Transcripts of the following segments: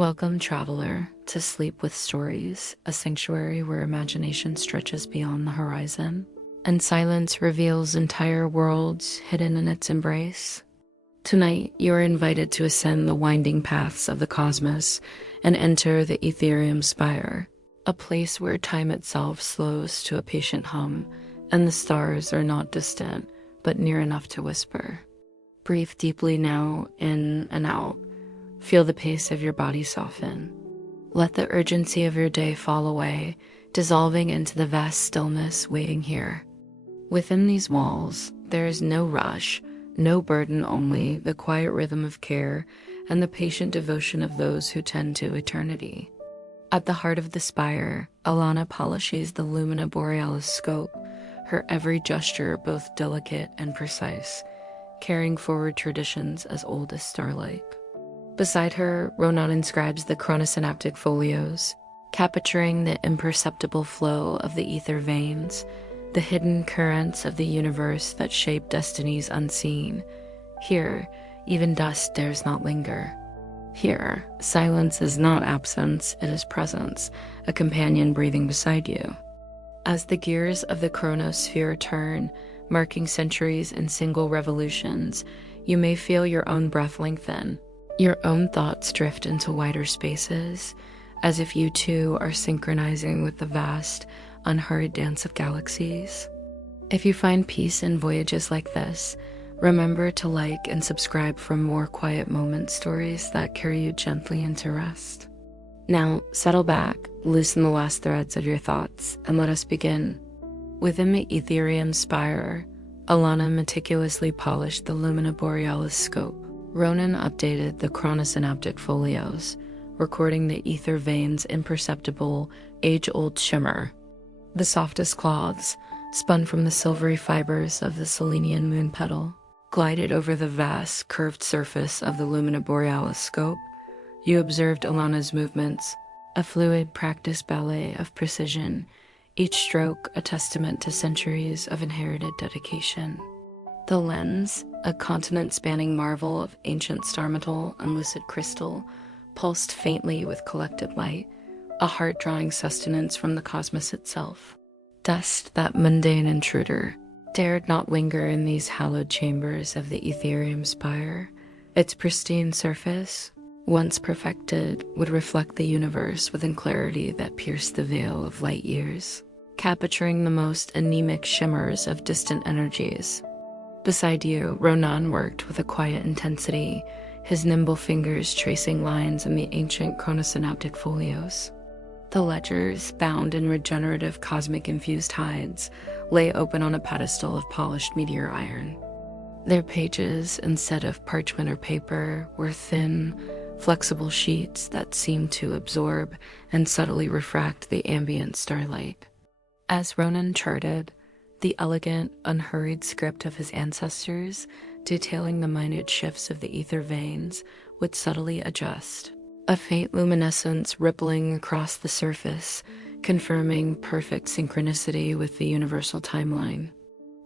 Welcome, traveler, to Sleep with Stories, a sanctuary where imagination stretches beyond the horizon, and silence reveals entire worlds hidden in its embrace. Tonight, you are invited to ascend the winding paths of the cosmos and enter the Ethereum Spire, a place where time itself slows to a patient hum, and the stars are not distant, but near enough to whisper. Breathe deeply now, in and out. Feel the pace of your body soften. Let the urgency of your day fall away, dissolving into the vast stillness waiting here. Within these walls, there is no rush, no burden, only the quiet rhythm of care and the patient devotion of those who tend to eternity. At the heart of the spire, Alana polishes the Lumina Borealis scope, her every gesture both delicate and precise, carrying forward traditions as old as starlight. Beside her, Ronan inscribes the chronosynaptic folios, capturing the imperceptible flow of the ether veins, the hidden currents of the universe that shape destinies unseen. Here, even dust dares not linger. Here, silence is not absence, it is presence, a companion breathing beside you. As the gears of the chronosphere turn, marking centuries in single revolutions, you may feel your own breath lengthen. Your own thoughts drift into wider spaces, as if you too are synchronizing with the vast, unhurried dance of galaxies. If you find peace in voyages like this, remember to like and subscribe for more quiet moment stories that carry you gently into rest. Now, settle back, loosen the last threads of your thoughts, and let us begin. Within the Ethereum Spire, Alana meticulously polished the Lumina Borealis scope. Ronan updated the chronosynaptic folios, recording the ether veins' imperceptible, age-old shimmer. The softest cloths, spun from the silvery fibers of the Selenian moon petal, glided over the vast, curved surface of the Lumina Borealis scope. You observed Alana's movements, a fluid practice ballet of precision, each stroke a testament to centuries of inherited dedication. The lens, a continent-spanning marvel of ancient star metal and lucid crystal, pulsed faintly with collected light, a heart-drawing sustenance from the cosmos itself. Dust, that mundane intruder, dared not linger in these hallowed chambers of the Ethereum Spire. Its pristine surface, once perfected, would reflect the universe with a clarity that pierced the veil of light years, capturing the most anemic shimmers of distant energies. Beside you, Ronan worked with a quiet intensity, his nimble fingers tracing lines in the ancient chronosynaptic folios. The ledgers, bound in regenerative cosmic-infused hides, lay open on a pedestal of polished meteor iron. Their pages, instead of parchment or paper, were thin, flexible sheets that seemed to absorb and subtly refract the ambient starlight. As Ronan charted, the elegant, unhurried script of his ancestors, detailing the minute shifts of the ether veins, would subtly adjust, a faint luminescence rippling across the surface, confirming perfect synchronicity with the universal timeline.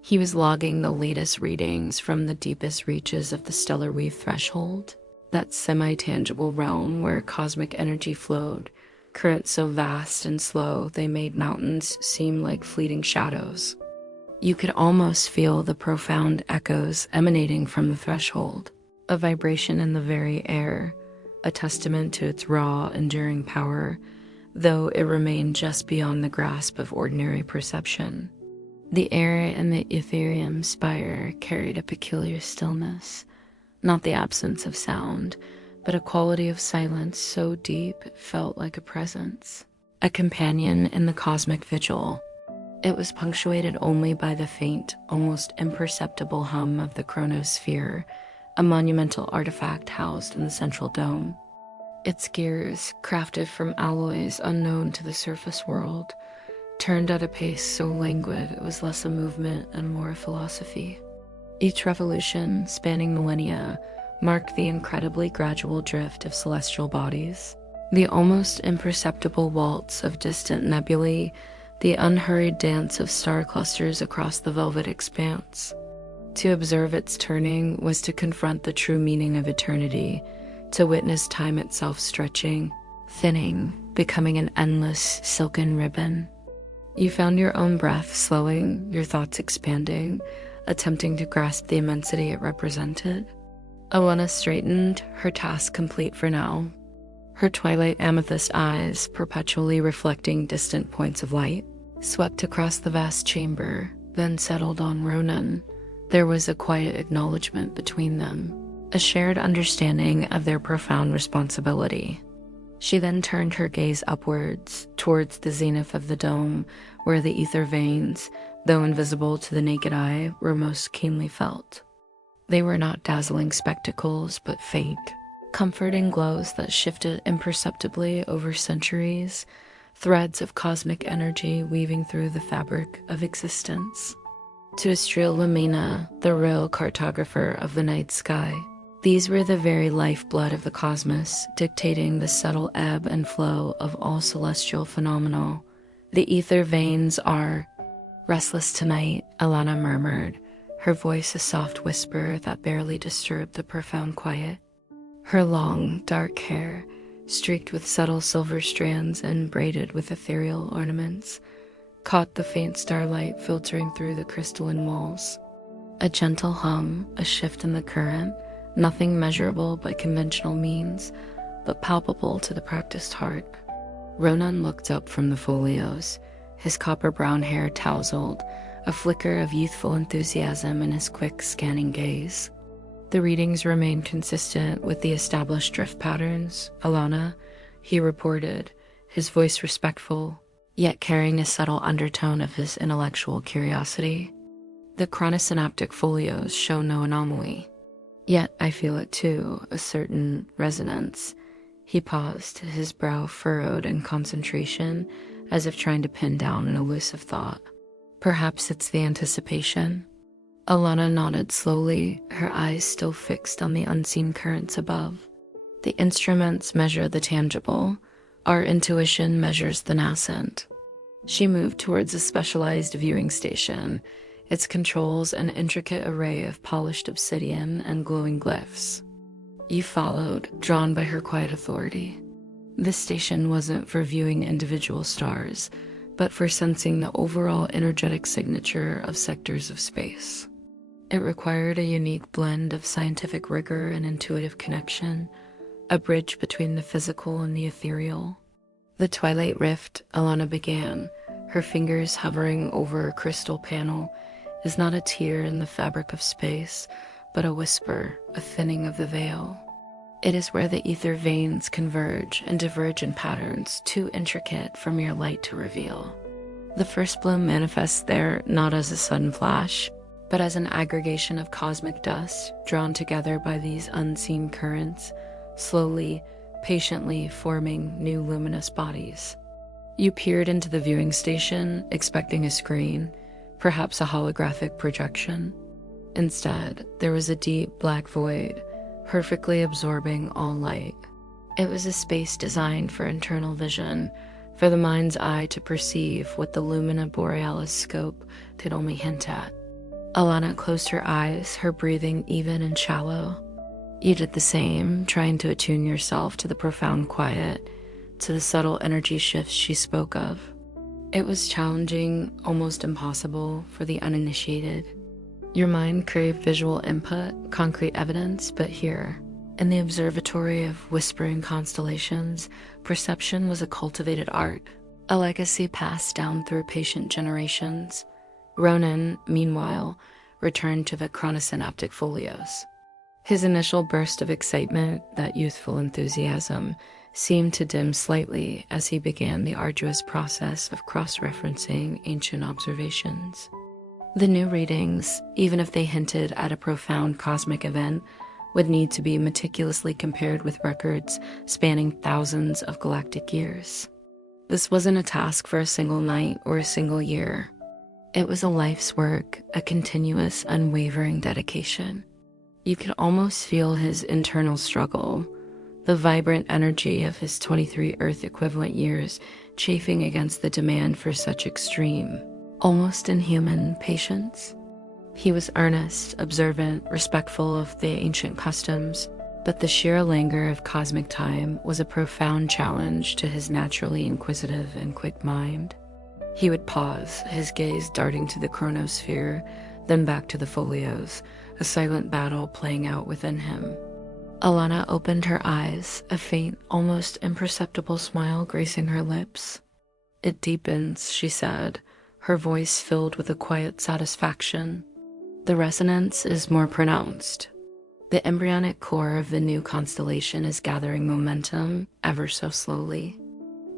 He was logging the latest readings from the deepest reaches of the stellar weave threshold, that semi-tangible realm where cosmic energy flowed, currents so vast and slow they made mountains seem like fleeting shadows. You could almost feel the profound echoes emanating from the threshold, a vibration in the very air, a testament to its raw, enduring power, though it remained just beyond the grasp of ordinary perception. The air in the Ethereum Spire carried a peculiar stillness, not the absence of sound, but a quality of silence so deep it felt like a presence, a companion in the cosmic vigil. It was punctuated only by the faint, almost imperceptible hum of the chronosphere, a monumental artifact housed in the central dome. Its gears, crafted from alloys unknown to the surface world, turned at a pace so languid it was less a movement and more a philosophy. Each revolution, spanning millennia, marked the incredibly gradual drift of celestial bodies, the almost imperceptible waltz of distant nebulae, the unhurried dance of star clusters across the velvet expanse. To observe its turning was to confront the true meaning of eternity, to witness time itself stretching, thinning, becoming an endless silken ribbon. You found your own breath slowing, your thoughts expanding, attempting to grasp the immensity it represented. Alana straightened, her task complete for now. Her twilight amethyst eyes, perpetually reflecting distant points of light, swept across the vast chamber, then settled on Ronan. There was a quiet acknowledgement between them, a shared understanding of their profound responsibility. She then turned her gaze upwards, towards the zenith of the dome, where the ether veins, though invisible to the naked eye, were most keenly felt. They were not dazzling spectacles, but faint, comforting glows that shifted imperceptibly over centuries, threads of cosmic energy weaving through the fabric of existence. To Estrella Lamena, the royal cartographer of the night sky, these were the very lifeblood of the cosmos, dictating the subtle ebb and flow of all celestial phenomena. The ether veins are restless tonight, Alana murmured, her voice a soft whisper that barely disturbed the profound quiet. Her long, dark hair, streaked with subtle silver strands and braided with ethereal ornaments, caught the faint starlight filtering through the crystalline walls. A gentle hum, a shift in the current, nothing measurable by conventional means, but palpable to the practiced heart. Ronan looked up from the folios, his copper-brown hair tousled, a flicker of youthful enthusiasm in his quick, scanning gaze. The readings remained consistent with the established drift patterns, Alana, he reported, his voice respectful, yet carrying a subtle undertone of his intellectual curiosity. The chronosynaptic folios show no anomaly. Yet I feel it too, a certain resonance. He paused, his brow furrowed in concentration, as if trying to pin down an elusive thought. Perhaps it's the anticipation. Alana nodded slowly, her eyes still fixed on the unseen currents above. The instruments measure the tangible. Our intuition measures the nascent. She moved towards a specialized viewing station, its controls an intricate array of polished obsidian and glowing glyphs. You followed, drawn by her quiet authority. This station wasn't for viewing individual stars, but for sensing the overall energetic signature of sectors of space. It required a unique blend of scientific rigor and intuitive connection, a bridge between the physical and the ethereal. The twilight rift, Alana began, her fingers hovering over a crystal panel, is not a tear in the fabric of space, but a whisper, a thinning of the veil. It is where the ether veins converge and diverge in patterns too intricate for mere light to reveal. The first bloom manifests there not as a sudden flash, but as an aggregation of cosmic dust drawn together by these unseen currents, slowly, patiently forming new luminous bodies. You peered into the viewing station, expecting a screen, perhaps a holographic projection. Instead, there was a deep black void, perfectly absorbing all light. It was a space designed for internal vision, for the mind's eye to perceive what the Lumina Borealis scope could only hint at. Alana closed her eyes, her breathing even and shallow. You did the same, trying to attune yourself to the profound quiet, to the subtle energy shifts she spoke of. It was challenging, almost impossible for the uninitiated. Your mind craved visual input, concrete evidence, but here, in the observatory of whispering constellations, perception was a cultivated art, a legacy passed down through patient generations. Ronan, meanwhile, returned to the chronosynaptic folios. His initial burst of excitement, that youthful enthusiasm, seemed to dim slightly as he began the arduous process of cross-referencing ancient observations. The new readings, even if they hinted at a profound cosmic event, would need to be meticulously compared with records spanning thousands of galactic years. This wasn't a task for a single night or a single year. It was a life's work, a continuous, unwavering dedication. You could almost feel his internal struggle, the vibrant energy of his 23 Earth-equivalent years chafing against the demand for such extreme, almost inhuman patience. He was earnest, observant, respectful of the ancient customs, But the sheer languor of cosmic time was a profound challenge to his naturally inquisitive and quick mind. He would pause, his gaze darting to the chronosphere, then back to the folios, a silent battle playing out within him. Alana opened her eyes, a faint, almost imperceptible smile gracing her lips. "It deepens," she said, her voice filled with a quiet satisfaction. "The resonance is more pronounced. The embryonic core of the new constellation is gathering momentum ever so slowly.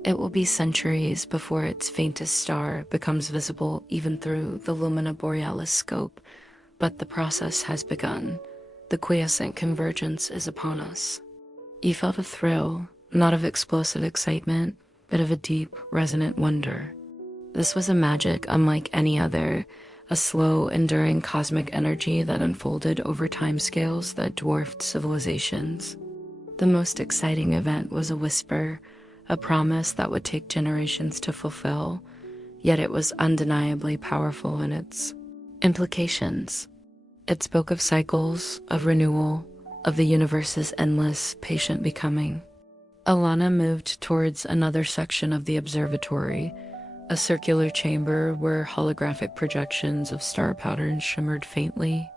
It will be centuries before its faintest star becomes visible even through the Lumina Borealis scope, but the process has begun. The quiescent convergence is upon us." You felt a thrill, not of explosive excitement, but of a deep, resonant wonder. This was a magic unlike any other, a slow, enduring cosmic energy that unfolded over timescales that dwarfed civilizations. The most exciting event was a whisper, a promise that would take generations to fulfill, yet it was undeniably powerful in its implications. It spoke of cycles, of renewal, of the universe's endless, patient becoming. Alana moved towards another section of the observatory, a circular chamber where holographic projections of star patterns shimmered faintly.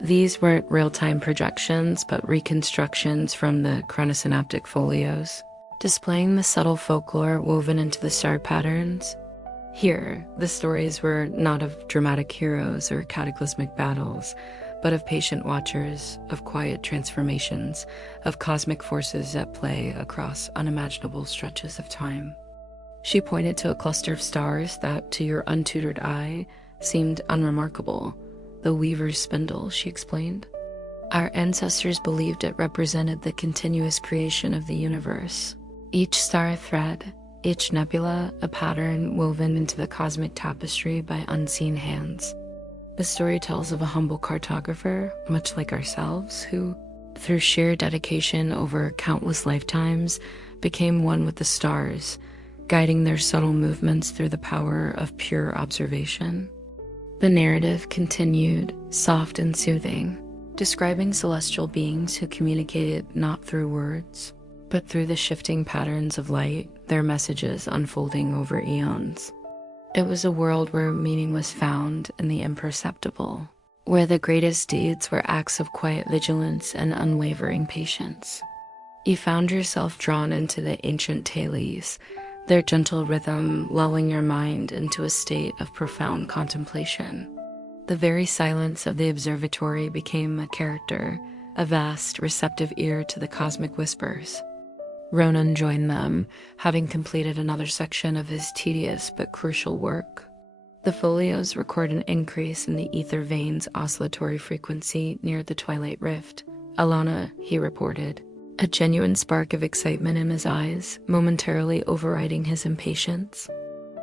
These weren't real-time projections, but reconstructions from the chronosynaptic folios, displaying the subtle folklore woven into the star patterns. Here, the stories were not of dramatic heroes or cataclysmic battles, but of patient watchers, of quiet transformations, of cosmic forces at play across unimaginable stretches of time. She pointed to a cluster of stars that, to your untutored eye, seemed unremarkable. "The Weaver's Spindle," she explained. "Our ancestors believed it represented the continuous creation of the universe. Each star a thread, each nebula a pattern woven into the cosmic tapestry by unseen hands. The story tells of a humble cartographer, much like ourselves, who, through sheer dedication over countless lifetimes, became one with the stars, guiding their subtle movements through the power of pure observation." The narrative continued, soft and soothing, describing celestial beings who communicated not through words, but through the shifting patterns of light, their messages unfolding over eons. It was a world where meaning was found in the imperceptible, where the greatest deeds were acts of quiet vigilance and unwavering patience. You found yourself drawn into the ancient tales, their gentle rhythm lulling your mind into a state of profound contemplation. The very silence of the observatory became a character, a vast, receptive ear to the cosmic whispers. Ronan joined them, having completed another section of his tedious but crucial work. The folios record an increase in the ether veins' oscillatory frequency near the twilight rift. "Alana," he reported, a genuine spark of excitement in his eyes, momentarily overriding his impatience.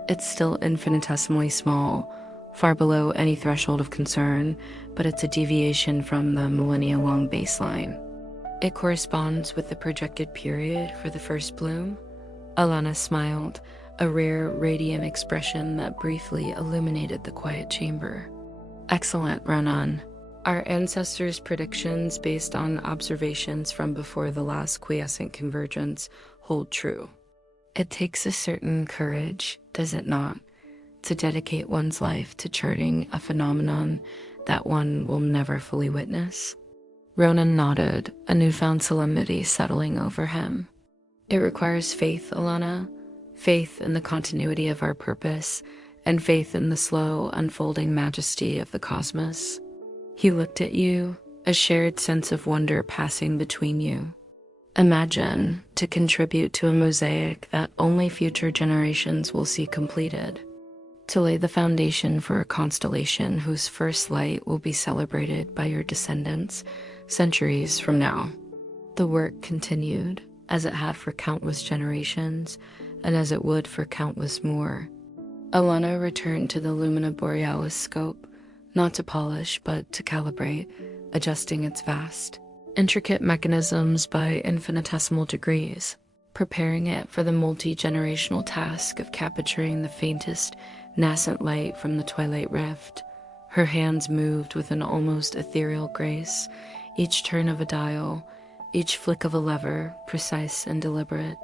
"It's still infinitesimally small, far below any threshold of concern, but it's a deviation from the millennia-long baseline. It corresponds with the projected period for the first bloom." Alana smiled, a rare, radiant expression that briefly illuminated the quiet chamber. "Excellent, Ronan. Our ancestors' predictions based on observations from before the last quiescent convergence hold true. It takes a certain courage, does it not, to dedicate one's life to charting a phenomenon that one will never fully witness?" Ronan nodded, a newfound solemnity settling over him. "It requires faith, Alana, faith in the continuity of our purpose, and faith in the slow, unfolding majesty of the cosmos." He looked at you, a shared sense of wonder passing between you. "Imagine to contribute to a mosaic that only future generations will see completed, to lay the foundation for a constellation whose first light will be celebrated by your descendants centuries from now." The work continued, as it had for countless generations, and as it would for countless more. Alana returned to the Lumina Borealis scope, not to polish, but to calibrate, adjusting its vast, intricate mechanisms by infinitesimal degrees, preparing it for the multi-generational task of capturing the faintest, nascent light from the twilight rift. Her hands moved with an almost ethereal grace, each turn of a dial, each flick of a lever precise and deliberate.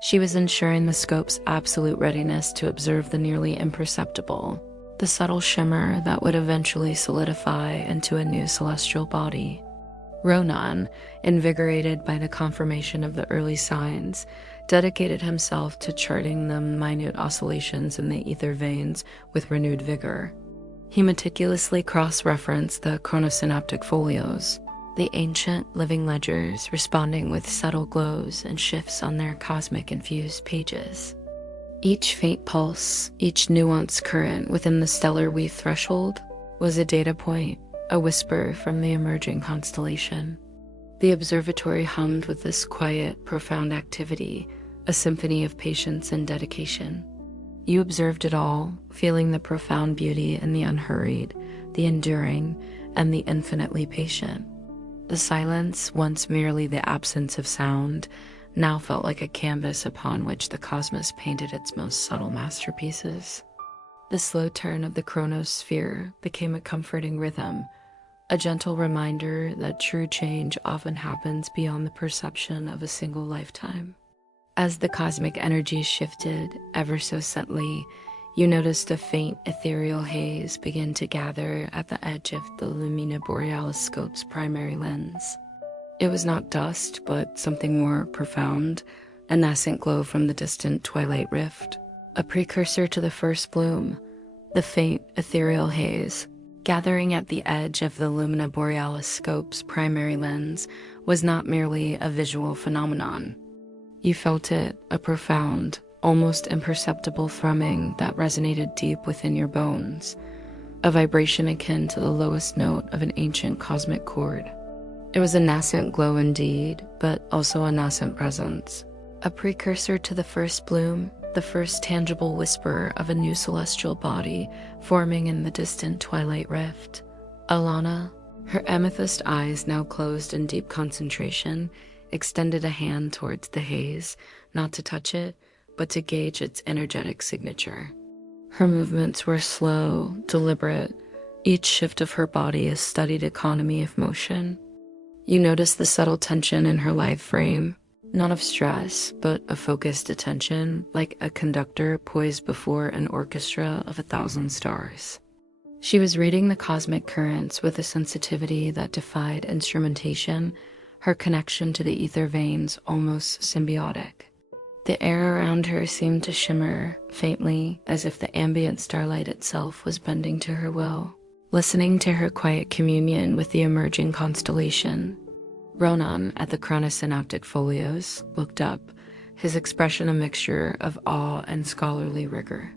She was ensuring the scope's absolute readiness to observe the nearly imperceptible, the subtle shimmer that would eventually solidify into a new celestial body. Ronan, invigorated by the confirmation of the early signs, dedicated himself to charting the minute oscillations in the ether veins with renewed vigor. He meticulously cross-referenced the chronosynaptic folios, the ancient living ledgers responding with subtle glows and shifts on their cosmic-infused pages. Each faint pulse, each nuanced current within the stellar weave threshold was a data point, a whisper from the emerging constellation. The observatory hummed with this quiet, profound activity, a symphony of patience and dedication. You observed it all, feeling the profound beauty and the unhurried, the enduring, and the infinitely patient. The silence, once merely the absence of sound, now felt like a canvas upon which the cosmos painted its most subtle masterpieces. The slow turn of the chronosphere became a comforting rhythm, a gentle reminder that true change often happens beyond the perception of a single lifetime. As the cosmic energy shifted ever so subtly, you noticed a faint ethereal haze begin to gather at the edge of the Lumina Borealis scope's primary lens. It was not dust, but something more profound, a nascent glow from the distant twilight rift, a precursor to the first bloom. The faint ethereal haze, gathering at the edge of the Lumina Borealis scope's primary lens, was not merely a visual phenomenon. You felt it, a profound, almost imperceptible thrumming that resonated deep within your bones, a vibration akin to the lowest note of an ancient cosmic chord. It was a nascent glow indeed, but also a nascent presence, a precursor to the first bloom, the first tangible whisper of a new celestial body forming in the distant twilight rift. Alana, her amethyst eyes now closed in deep concentration, extended a hand towards the haze, not to touch it, but to gauge its energetic signature. Her movements were slow, deliberate, each shift of her body a studied economy of motion. You noticed the subtle tension in her lithe frame, not of stress, but of focused attention, like a conductor poised before an orchestra of 1,000 stars. She was reading the cosmic currents with a sensitivity that defied instrumentation, her connection to the ether veins almost symbiotic. The air around her seemed to shimmer faintly, as if the ambient starlight itself was bending to her will, listening to her quiet communion with the emerging constellation. Ronan, at the chronosynaptic folios, looked up, his expression a mixture of awe and scholarly rigor.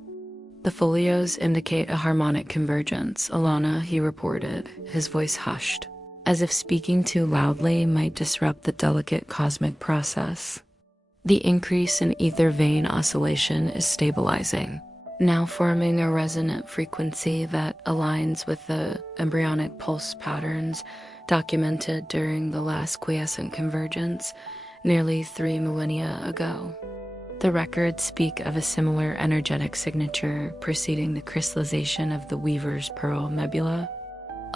The folios indicate a harmonic convergence, Alana, he reported, his voice hushed, as if speaking too loudly might disrupt the delicate cosmic process. The increase in ether vein oscillation is stabilizing, now forming a resonant frequency that aligns with the embryonic pulse patterns documented during the last quiescent convergence nearly 3 millennia ago. The records speak of a similar energetic signature preceding the crystallization of the Weaver's Pearl Nebula.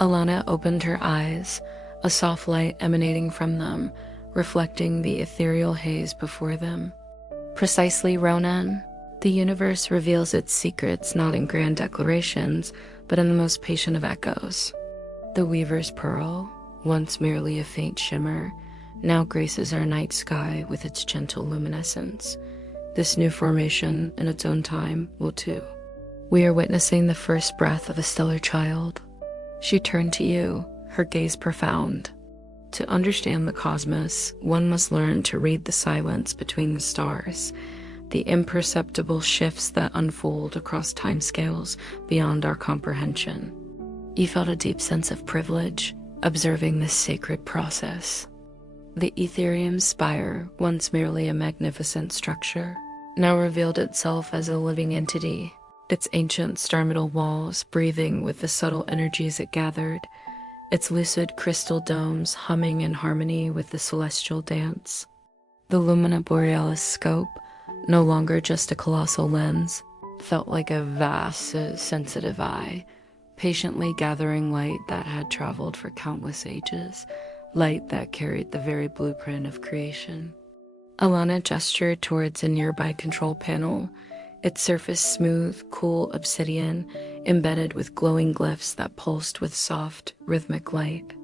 Alana opened her eyes, a soft light emanating from them, reflecting the ethereal haze before them. Precisely, Ronan. The universe reveals its secrets not in grand declarations, but in the most patient of echoes. The Weaver's Pearl, once merely a faint shimmer, now graces our night sky with its gentle luminescence. This new formation, in its own time, will too. We are witnessing the first breath of a stellar child. She turned to you, her gaze profound. To understand the cosmos, one must learn to read the silence between the stars, the imperceptible shifts that unfold across timescales beyond our comprehension. You felt a deep sense of privilege, observing this sacred process. The Ethereum spire, once merely a magnificent structure, now revealed itself as a living entity, its ancient star-middle walls breathing with the subtle energies it gathered, its lucid crystal domes humming in harmony with the celestial dance. The Lumina Borealis scope, no longer just a colossal lens, felt like a vast, sensitive eye, patiently gathering light that had traveled for countless ages, light that carried the very blueprint of creation. Alana gestured towards a nearby control panel, its surface smooth, cool obsidian, embedded with glowing glyphs that pulsed with soft, rhythmic light.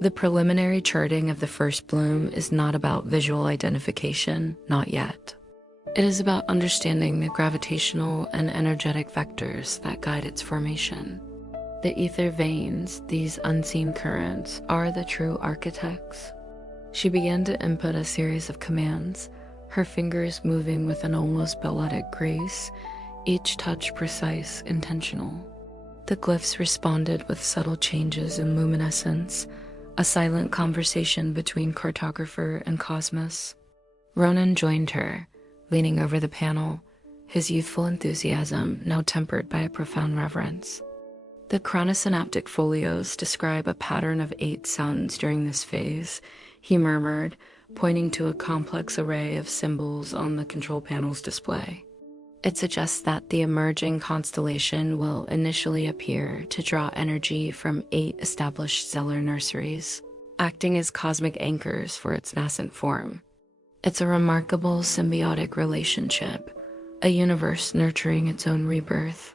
The preliminary charting of the first bloom is not about visual identification, not yet. It is about understanding the gravitational and energetic vectors that guide its formation. The ether veins, these unseen currents, are the true architects. She began to input a series of commands, her fingers moving with an almost balletic grace, each touch precise, intentional. The glyphs responded with subtle changes in luminescence, a silent conversation between cartographer and cosmos. Ronan joined her, leaning over the panel, his youthful enthusiasm now tempered by a profound reverence. The chronosynaptic folios describe a pattern of 8 suns during this phase, he murmured, pointing to a complex array of symbols on the control panel's display. It suggests that the emerging constellation will initially appear to draw energy from 8 established stellar nurseries, acting as cosmic anchors for its nascent form. It's a remarkable symbiotic relationship, a universe nurturing its own rebirth.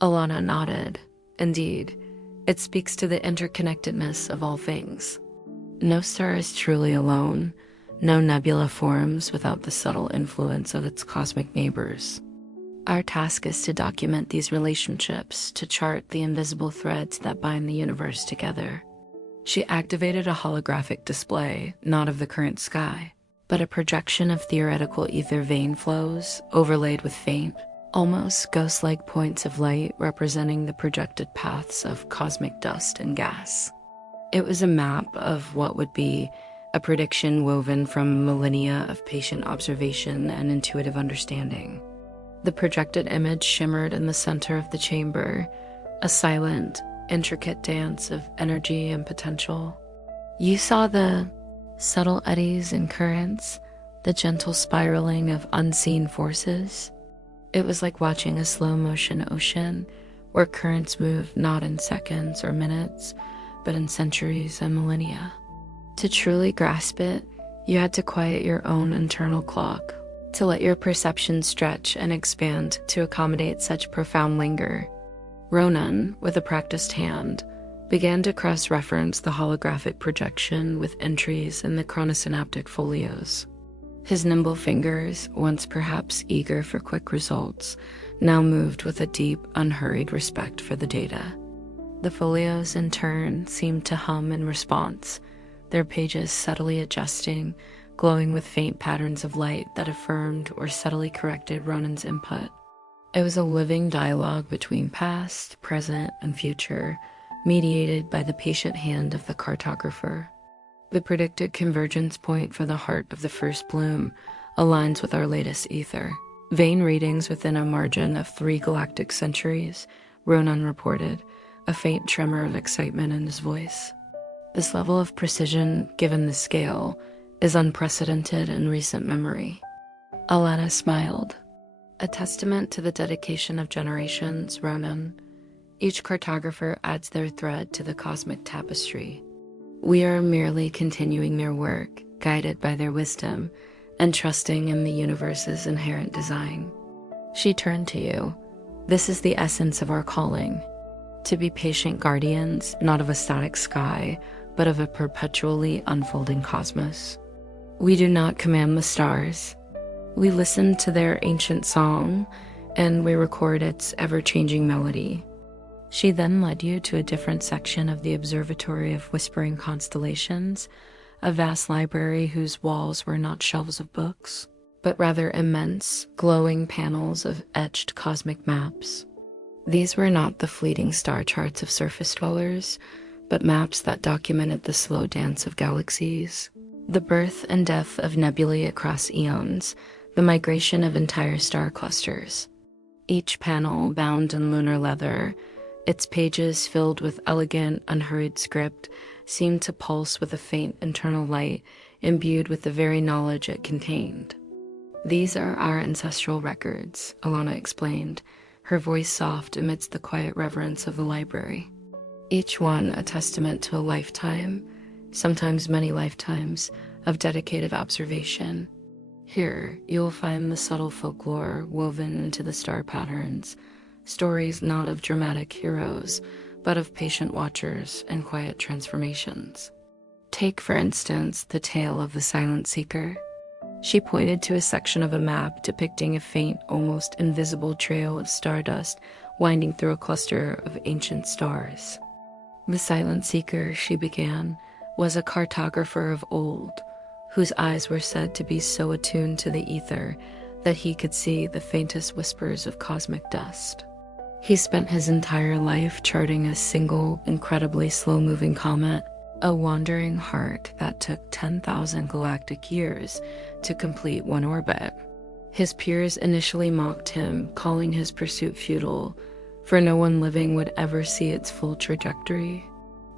Alana nodded. Indeed, it speaks to the interconnectedness of all things. No star is truly alone, no nebula forms without the subtle influence of its cosmic neighbors. Our task is to document these relationships, to chart the invisible threads that bind the universe together. She activated a holographic display, not of the current sky, but a projection of theoretical ether vein flows overlaid with faint, almost ghost-like points of light representing the projected paths of cosmic dust and gas. It was a map of what would be a prediction woven from millennia of patient observation and intuitive understanding. The projected image shimmered in the center of the chamber, a silent, intricate dance of energy and potential. You saw the subtle eddies and currents, the gentle spiraling of unseen forces. It was like watching a slow-motion ocean where currents move not in seconds or minutes, but in centuries and millennia. To truly grasp it, you had to quiet your own internal clock, to let your perception stretch and expand to accommodate such profound linger. Ronan, with a practiced hand, began to cross-reference the holographic projection with entries in the chronosynaptic folios. His nimble fingers, once perhaps eager for quick results, now moved with a deep, unhurried respect for the data. The folios, in turn, seemed to hum in response, their pages subtly adjusting, glowing with faint patterns of light that affirmed or subtly corrected Ronan's input. It was a living dialogue between past, present, and future, mediated by the patient hand of the cartographer. The predicted convergence point for the heart of the first bloom aligns with our latest ether. Vein readings within a margin of 3 galactic centuries, Ronan reported, a faint tremor of excitement in his voice. This level of precision, given the scale, is unprecedented in recent memory. Alana smiled. A testament to the dedication of generations, Ronan. Each cartographer adds their thread to the cosmic tapestry. We are merely continuing their work, guided by their wisdom, and trusting in the universe's inherent design. She turned to you. This is the essence of our calling. To be patient guardians, not of a static sky, but of a perpetually unfolding cosmos. We do not command the stars. We listen to their ancient song, and we record its ever-changing melody. She then led you to a different section of the Observatory of Whispering Constellations, a vast library whose walls were not shelves of books, but rather immense, glowing panels of etched cosmic maps. These were not the fleeting star charts of surface dwellers, but maps that documented the slow dance of galaxies, the birth and death of nebulae across eons, the migration of entire star clusters. Each panel bound in lunar leather, its pages filled with elegant, unhurried script, seemed to pulse with a faint internal light imbued with the very knowledge it contained. These are our ancestral records, Alana explained, her voice soft amidst the quiet reverence of the library. Each one a testament to a lifetime, sometimes many lifetimes, of dedicated observation. Here, you will find the subtle folklore woven into the star patterns, stories not of dramatic heroes, but of patient watchers and quiet transformations. Take, for instance, the tale of the Silent Seeker. She pointed to a section of a map depicting a faint, almost invisible trail of stardust winding through a cluster of ancient stars. The Silent Seeker, she began, was a cartographer of old, whose eyes were said to be so attuned to the ether that he could see the faintest whispers of cosmic dust. He spent his entire life charting a single, incredibly slow-moving comet, a wandering heart that took 10,000 galactic years to complete one orbit. His peers initially mocked him, calling his pursuit futile, for no one living would ever see its full trajectory.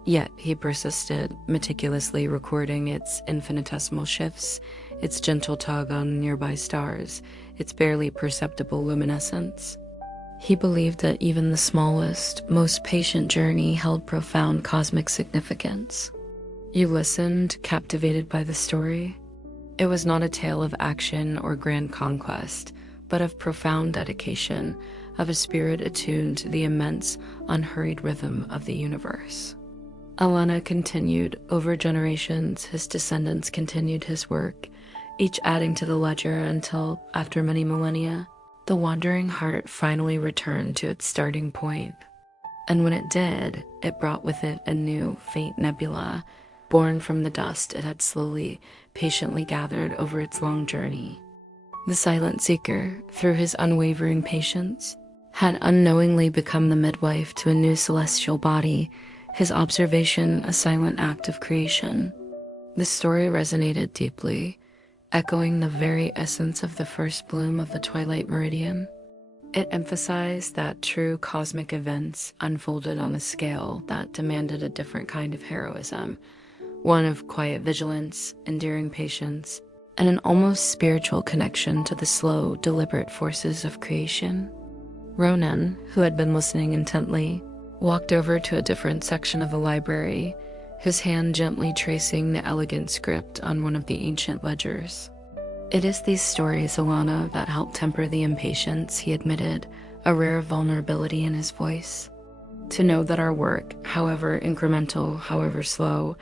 Yet he persisted, meticulously recording its infinitesimal shifts, its gentle tug on nearby stars, its barely perceptible luminescence. He believed that even the smallest, most patient journey held profound cosmic significance. You listened, captivated by the story. It was not a tale of action or grand conquest, but of profound dedication, of a spirit attuned to the immense, unhurried rhythm of the universe. Alana continued. Over generations, his descendants continued his work, each adding to the ledger until, after many millennia, the wandering heart finally returned to its starting point. And when it did, it brought with it a new, faint nebula, born from the dust it had slowly, patiently gathered over its long journey. The Silent Seeker, through his unwavering patience, had unknowingly become the midwife to a new celestial body, his observation a silent act of creation. The story resonated deeply, echoing the very essence of the first bloom of the twilight meridian. It emphasized that true cosmic events unfolded on a scale that demanded a different kind of heroism, one of quiet vigilance, enduring patience, and an almost spiritual connection to the slow, deliberate forces of creation. Ronan, who had been listening intently, walked over to a different section of the library, his hand gently tracing the elegant script on one of the ancient ledgers. It is these stories, Alana, that help temper the impatience, he admitted, a rare vulnerability in his voice. To know that our work, however incremental, however slow,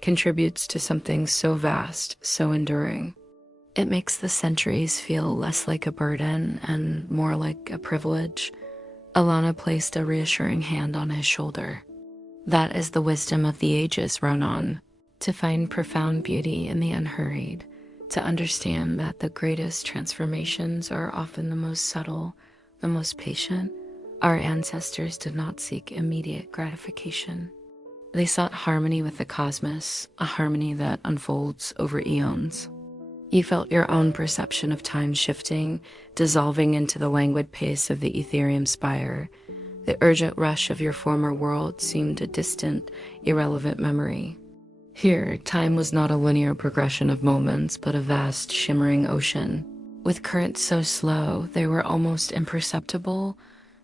contributes to something so vast, so enduring. It makes the centuries feel less like a burden and more like a privilege. Alana placed a reassuring hand on his shoulder. That is the wisdom of the ages, Ronan, to find profound beauty in the unhurried, to understand that the greatest transformations are often the most subtle, the most patient. Our ancestors did not seek immediate gratification. They sought harmony with the cosmos, a harmony that unfolds over eons. You felt your own perception of time shifting, dissolving into the languid pace of the Ethereum spire. The urgent rush of your former world seemed a distant, irrelevant memory. Here, time was not a linear progression of moments, but a vast, shimmering ocean. With currents so slow, they were almost imperceptible,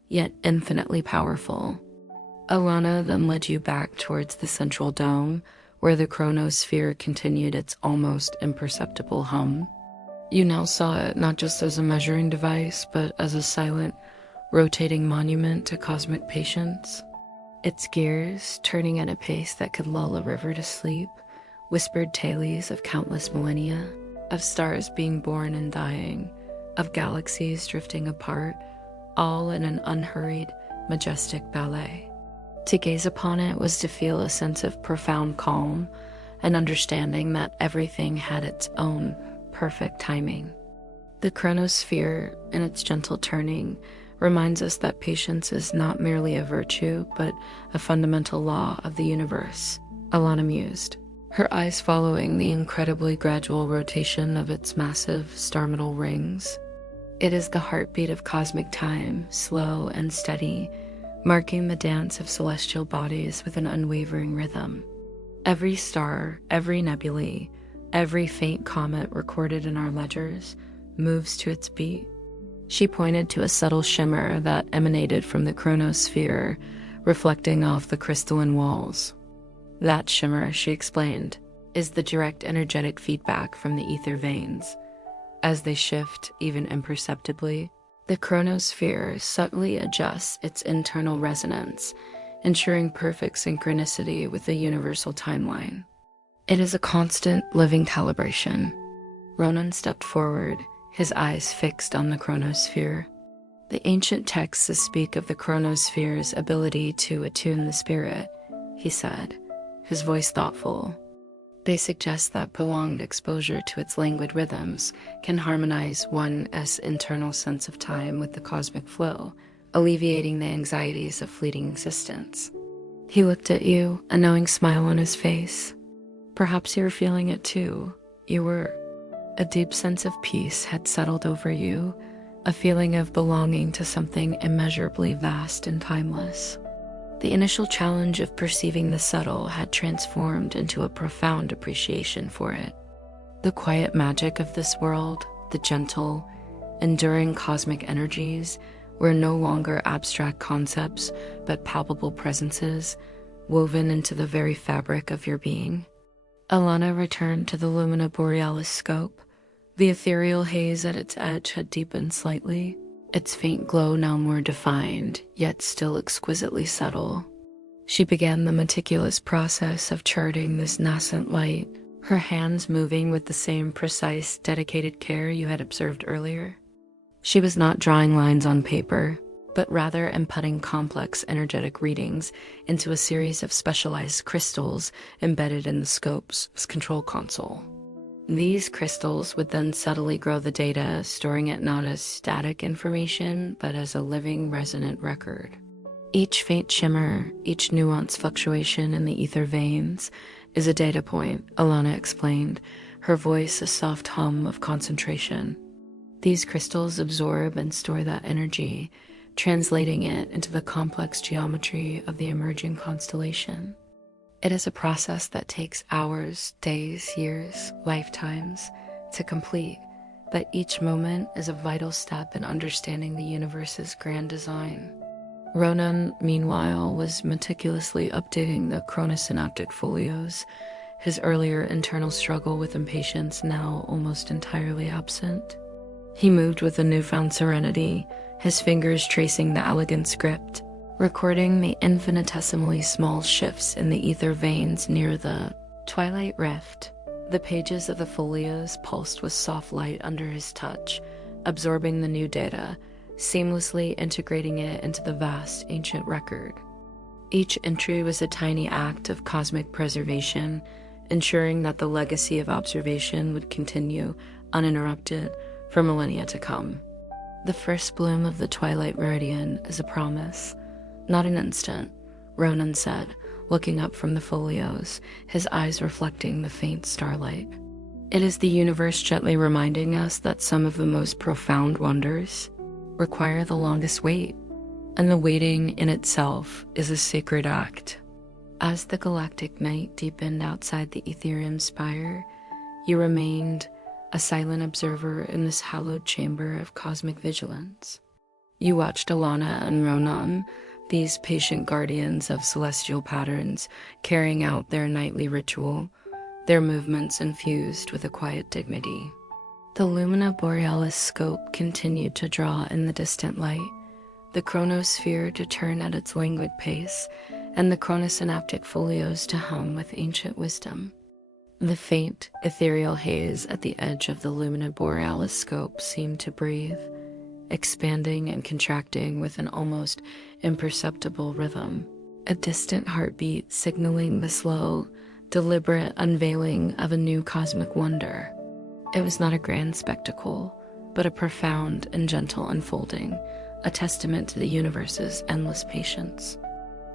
yet infinitely powerful. Alana then led you back towards the central dome, where the chronosphere continued its almost imperceptible hum. You now saw it not just as a measuring device, but as a silent, rotating monument to cosmic patience. Its gears, turning at a pace that could lull a river to sleep, whispered tales of countless millennia, of stars being born and dying, of galaxies drifting apart, all in an unhurried, majestic ballet. To gaze upon it was to feel a sense of profound calm, an understanding that everything had its own perfect timing. The chronosphere, in its gentle turning, reminds us that patience is not merely a virtue, but a fundamental law of the universe, Alana mused, her eyes following the incredibly gradual rotation of its massive star-metal rings. It is the heartbeat of cosmic time, slow and steady, marking the dance of celestial bodies with an unwavering rhythm. Every star, every nebulae, every faint comet recorded in our ledgers moves to its beat. She pointed to a subtle shimmer that emanated from the chronosphere, reflecting off the crystalline walls. That shimmer, she explained, is the direct energetic feedback from the ether veins. As they shift, even imperceptibly, the chronosphere subtly adjusts its internal resonance, ensuring perfect synchronicity with the universal timeline. It is a constant, living calibration. Ronan stepped forward, his eyes fixed on the chronosphere. The ancient texts speak of the chronosphere's ability to attune the spirit, he said, his voice thoughtful. They suggest that prolonged exposure to its languid rhythms can harmonize one's internal sense of time with the cosmic flow, alleviating the anxieties of fleeting existence. He looked at you, a knowing smile on his face. Perhaps you were feeling it too. You were. A deep sense of peace had settled over you, a feeling of belonging to something immeasurably vast and timeless. The initial challenge of perceiving the subtle had transformed into a profound appreciation for it. The quiet magic of this world, the gentle, enduring cosmic energies, were no longer abstract concepts, but palpable presences, woven into the very fabric of your being. Alana returned to the Lumina Borealis scope. The ethereal haze at its edge had deepened slightly, its faint glow now more defined, yet still exquisitely subtle. She began the meticulous process of charting this nascent light, her hands moving with the same precise, dedicated care you had observed earlier. She was not drawing lines on paper, but rather inputting complex energetic readings into a series of specialized crystals embedded in the scope's control console. These crystals would then subtly grow the data, storing it not as static information, but as a living, resonant record. Each faint shimmer, each nuanced fluctuation in the ether veins is a data point, Alana explained, her voice a soft hum of concentration. These crystals absorb and store that energy, translating it into the complex geometry of the emerging constellation. It is a process that takes hours, days, years, lifetimes to complete, but each moment is a vital step in understanding the universe's grand design. Ronan, meanwhile, was meticulously updating the chronosynaptic folios, his earlier internal struggle with impatience now almost entirely absent. He moved with a newfound serenity, his fingers tracing the elegant script, recording the infinitesimally small shifts in the ether veins near the twilight rift. The pages of the folios pulsed with soft light under his touch, absorbing the new data, seamlessly integrating it into the vast ancient record. Each entry was a tiny act of cosmic preservation, ensuring that the legacy of observation would continue uninterrupted for millennia to come. The first bloom of the twilight meridian is a promise. Not an instant, Ronan said, looking up from the folios, his eyes reflecting the faint starlight. It is the universe gently reminding us that some of the most profound wonders require the longest wait, and the waiting in itself is a sacred act. As the galactic night deepened outside the Ethereum spire, you remained a silent observer in this hallowed chamber of cosmic vigilance. You watched Alana and Ronan, these patient guardians of celestial patterns, carrying out their nightly ritual, their movements infused with a quiet dignity. The Lumina Borealis scope continued to draw in the distant light, the chronosphere to turn at its languid pace, and the chronosynaptic folios to hum with ancient wisdom. The faint, ethereal haze at the edge of the Lumina Borealis scope seemed to breathe, expanding and contracting with an almost imperceptible rhythm, a distant heartbeat signaling the slow, deliberate unveiling of a new cosmic wonder. It was not a grand spectacle, but a profound and gentle unfolding, a testament to the universe's endless patience.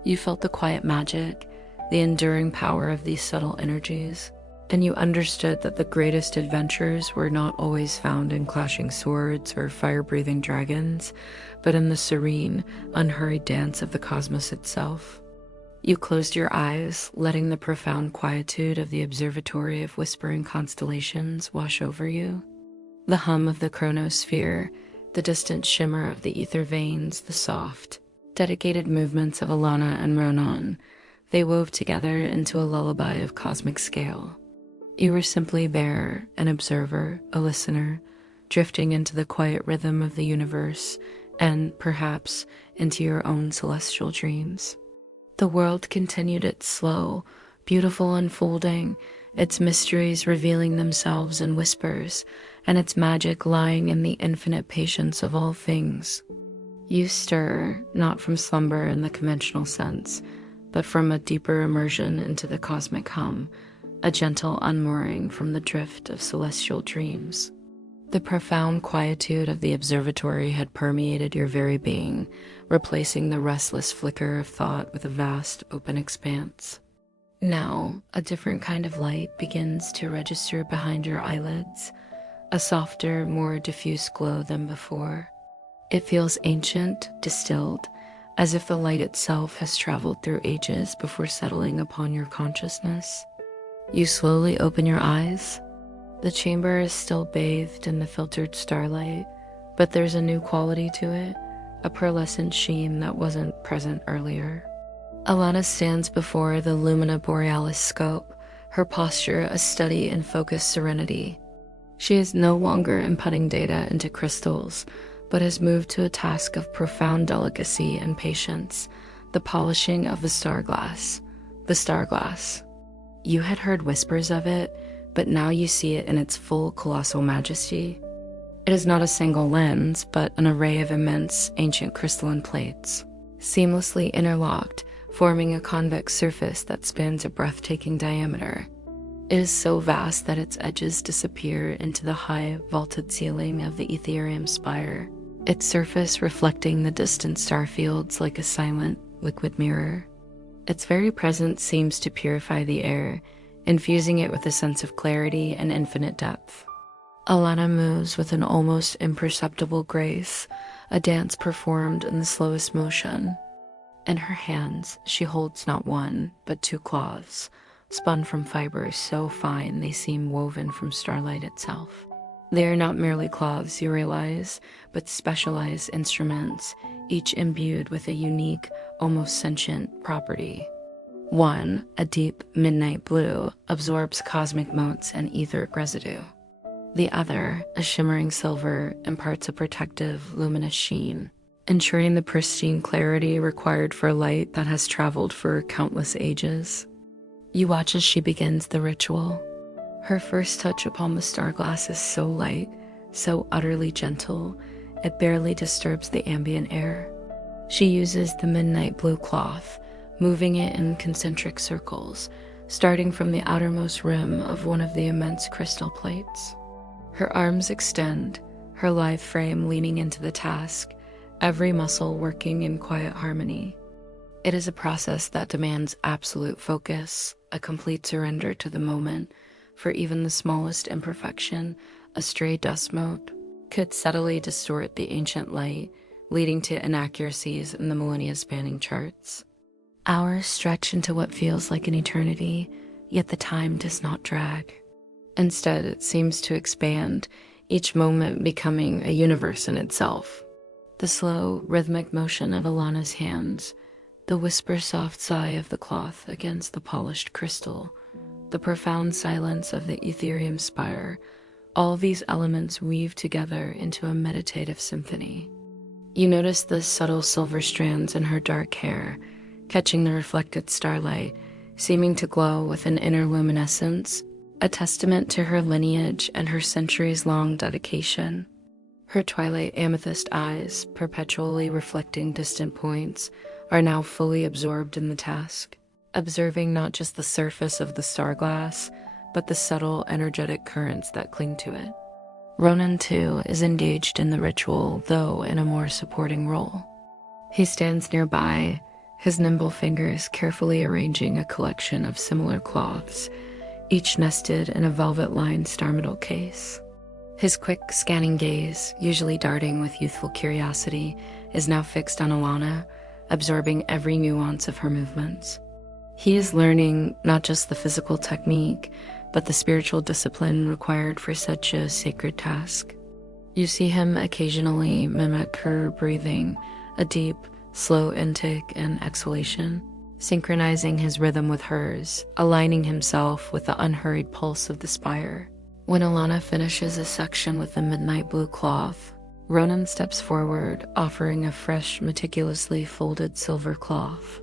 You felt the quiet magic, the enduring power of these subtle energies, and you understood that the greatest adventures were not always found in clashing swords or fire-breathing dragons, but in the serene, unhurried dance of the cosmos itself. You closed your eyes, letting the profound quietude of the Observatory of Whispering Constellations wash over you. The hum of the chronosphere, the distant shimmer of the ether veins, the soft, dedicated movements of Alana and Ronan, they wove together into a lullaby of cosmic scale. You were simply there, an observer, a listener, drifting into the quiet rhythm of the universe and, perhaps, into your own celestial dreams. The world continued its slow, beautiful unfolding, its mysteries revealing themselves in whispers, and its magic lying in the infinite patience of all things. You stir, not from slumber in the conventional sense, but from a deeper immersion into the cosmic hum, a gentle unmooring from the drift of celestial dreams. The profound quietude of the observatory had permeated your very being, replacing the restless flicker of thought with a vast, open expanse. Now, a different kind of light begins to register behind your eyelids, a softer, more diffuse glow than before. It feels ancient, distilled, as if the light itself has traveled through ages before settling upon your consciousness. You slowly open your eyes. The chamber is still bathed in the filtered starlight, but there's a new quality to it, a pearlescent sheen that wasn't present earlier. Alana stands before the Lumina Borealis scope, her posture a steady and focused serenity. She is no longer inputting data into crystals, but has moved to a task of profound delicacy and patience, the polishing of the starglass. The starglass. You had heard whispers of it, but now you see it in its full colossal majesty. It is not a single lens, but an array of immense, ancient crystalline plates, seamlessly interlocked, forming a convex surface that spans a breathtaking diameter. It is so vast that its edges disappear into the high, vaulted ceiling of the Ethereum spire, its surface reflecting the distant star fields like a silent, liquid mirror. Its very presence seems to purify the air, infusing it with a sense of clarity and infinite depth. Alana moves with an almost imperceptible grace, a dance performed in the slowest motion. In her hands, she holds not one, but two cloths, spun from fibers so fine they seem woven from starlight itself. They are not merely cloths, you realize, but specialized instruments, each imbued with a unique, almost sentient property. One, a deep midnight blue, absorbs cosmic motes and etheric residue. The other, a shimmering silver, imparts a protective, luminous sheen, ensuring the pristine clarity required for light that has traveled for countless ages. You watch as she begins the ritual. Her first touch upon the starglass is so light, so utterly gentle, it barely disturbs the ambient air. She uses the midnight blue cloth, moving it in concentric circles, starting from the outermost rim of one of the immense crystal plates. Her arms extend, her lithe frame leaning into the task, every muscle working in quiet harmony. It is a process that demands absolute focus, a complete surrender to the moment, for even the smallest imperfection, a stray dust mote, could subtly distort the ancient light, leading to inaccuracies in the millennia-spanning charts. Hours stretch into what feels like an eternity, yet the time does not drag. Instead, it seems to expand, each moment becoming a universe in itself. The slow, rhythmic motion of Alana's hands, the whisper-soft sigh of the cloth against the polished crystal, the profound silence of the Ethereum spire, all these elements weave together into a meditative symphony. You notice the subtle silver strands in her dark hair, catching the reflected starlight, seeming to glow with an inner luminescence, a testament to her lineage and her centuries-long dedication. Her twilight amethyst eyes, perpetually reflecting distant points, are now fully absorbed in the task, observing not just the surface of the starglass, but the subtle, energetic currents that cling to it. Ronan, too, is engaged in the ritual, though in a more supporting role. He stands nearby, his nimble fingers carefully arranging a collection of similar cloths, each nested in a velvet-lined star-metal case. His quick, scanning gaze, usually darting with youthful curiosity, is now fixed on Alana, absorbing every nuance of her movements. He is learning not just the physical technique, but the spiritual discipline required for such a sacred task. You see him occasionally mimic her breathing, a deep, slow intake and exhalation, synchronizing his rhythm with hers, aligning himself with the unhurried pulse of the spire. When Alana finishes a section with the midnight blue cloth, Ronan steps forward, offering a fresh, meticulously folded silver cloth.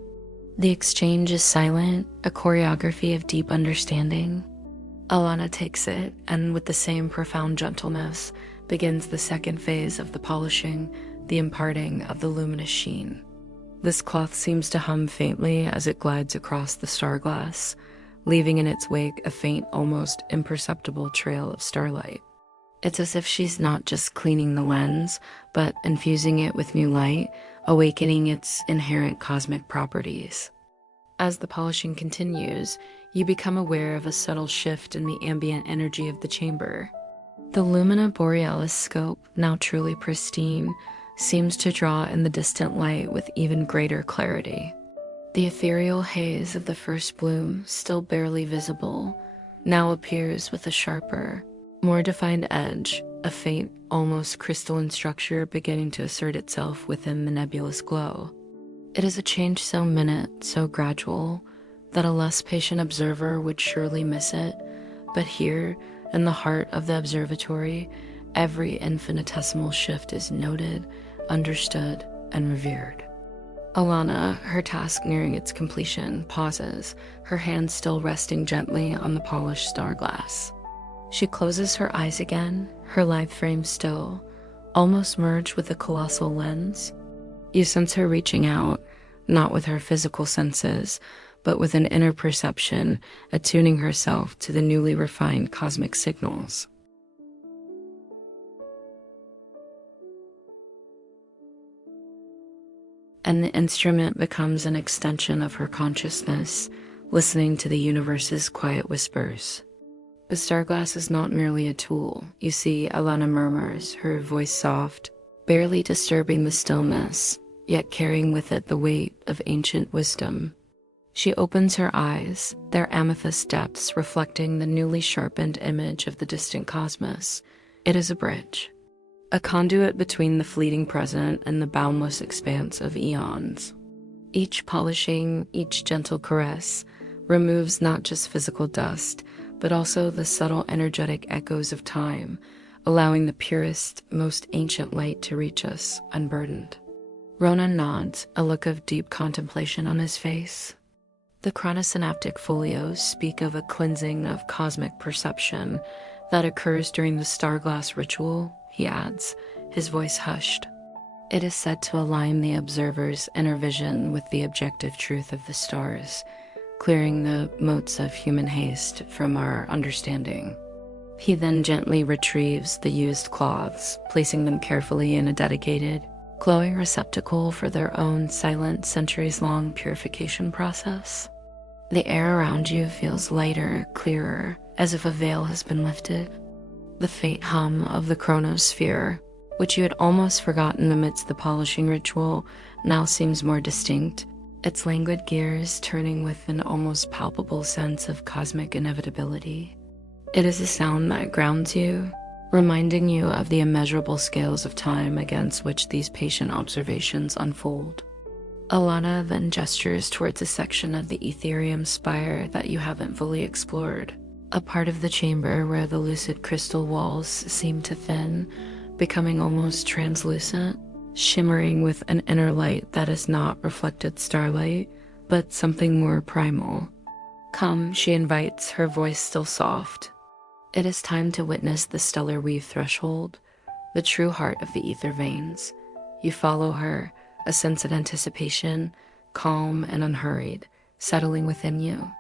The exchange is silent, a choreography of deep understanding. Alana takes it, and with the same profound gentleness, begins the second phase of the polishing, the imparting of the luminous sheen. This cloth seems to hum faintly as it glides across the star glass, leaving in its wake a faint, almost imperceptible trail of starlight. It's as if she's not just cleaning the lens, but infusing it with new light, awakening its inherent cosmic properties. As the polishing continues, you become aware of a subtle shift in the ambient energy of the chamber. The Lumina Borealis scope, now truly pristine, seems to draw in the distant light with even greater clarity. The ethereal haze of the first bloom, still barely visible, now appears with a sharper, more defined edge, a faint, almost crystalline structure beginning to assert itself within the nebulous glow. It is a change so minute, so gradual, that a less patient observer would surely miss it, but here, in the heart of the observatory, every infinitesimal shift is noted, understood, and revered. Alana, her task nearing its completion, pauses, her hands still resting gently on the polished star glass. She closes her eyes again, her lithe frame still, almost merged with the colossal lens. You sense her reaching out, not with her physical senses, but with an inner perception, attuning herself to the newly refined cosmic signals. And the instrument becomes an extension of her consciousness, listening to the universe's quiet whispers. The starglass is not merely a tool. You see, Alana murmurs, her voice soft, barely disturbing the stillness, yet carrying with it the weight of ancient wisdom. She opens her eyes, their amethyst depths reflecting the newly sharpened image of the distant cosmos. It is a bridge, a conduit between the fleeting present and the boundless expanse of eons. Each polishing, each gentle caress removes not just physical dust, but also the subtle energetic echoes of time, allowing the purest, most ancient light to reach us unburdened. Ronan nods, a look of deep contemplation on his face. The chronosynaptic folios speak of a cleansing of cosmic perception that occurs during the starglass ritual, he adds, his voice hushed. It is said to align the observer's inner vision with the objective truth of the stars, clearing the motes of human haste from our understanding. He then gently retrieves the used cloths, placing them carefully in a dedicated, glowing receptacle for their own silent, centuries-long purification process. The air around you feels lighter, clearer, as if a veil has been lifted. The faint hum of the chronosphere, which you had almost forgotten amidst the polishing ritual, now seems more distinct, its languid gears turning with an almost palpable sense of cosmic inevitability. It is a sound that grounds you, reminding you of the immeasurable scales of time against which these patient observations unfold. Alana then gestures towards a section of the Etherium spire that you haven't fully explored, a part of the chamber where the lucid crystal walls seem to thin, becoming almost translucent, shimmering with an inner light that is not reflected starlight, but something more primal. Come, she invites, her voice still soft. It is time to witness the stellar weave threshold, the true heart of the ether veins. You follow her, a sense of anticipation, calm and unhurried, settling within you.